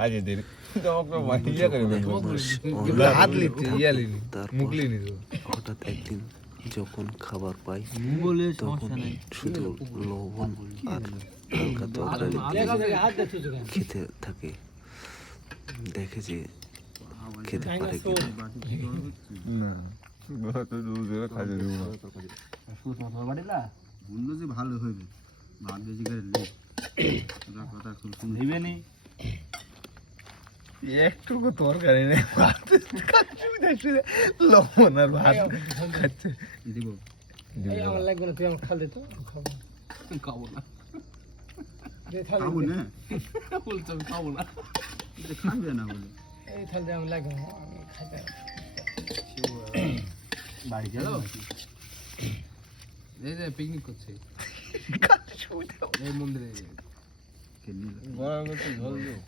খাইয়ে দিন ইয়া করে হাত লিখতে ইয়া লিনি মুখ লিনি হঠাৎ একদিন যখন খাবার পাই তখন শুধু লবণ আর হালকা তরকারি খেতে থাকে। দেখে যে খেতে পারে কিনা। ভালো হইবে ভাত বেশি করে কথা শুনবে একটুকু তরকারি নেই লবণ আর ভাত খাচ্ছে দিব আমার লাগবে না, তুই আমার খাল দে তো খাবো খাবো না দে থাল খাবো না বলছো আমি খাবো না খাবে না বলে এই থাল দে, আমার লাগবে না, আমি খাইতে বাড়ি গেল এই যে পিকনিক করছে এই মন্দিরে খেলি গরমে তো জল দিও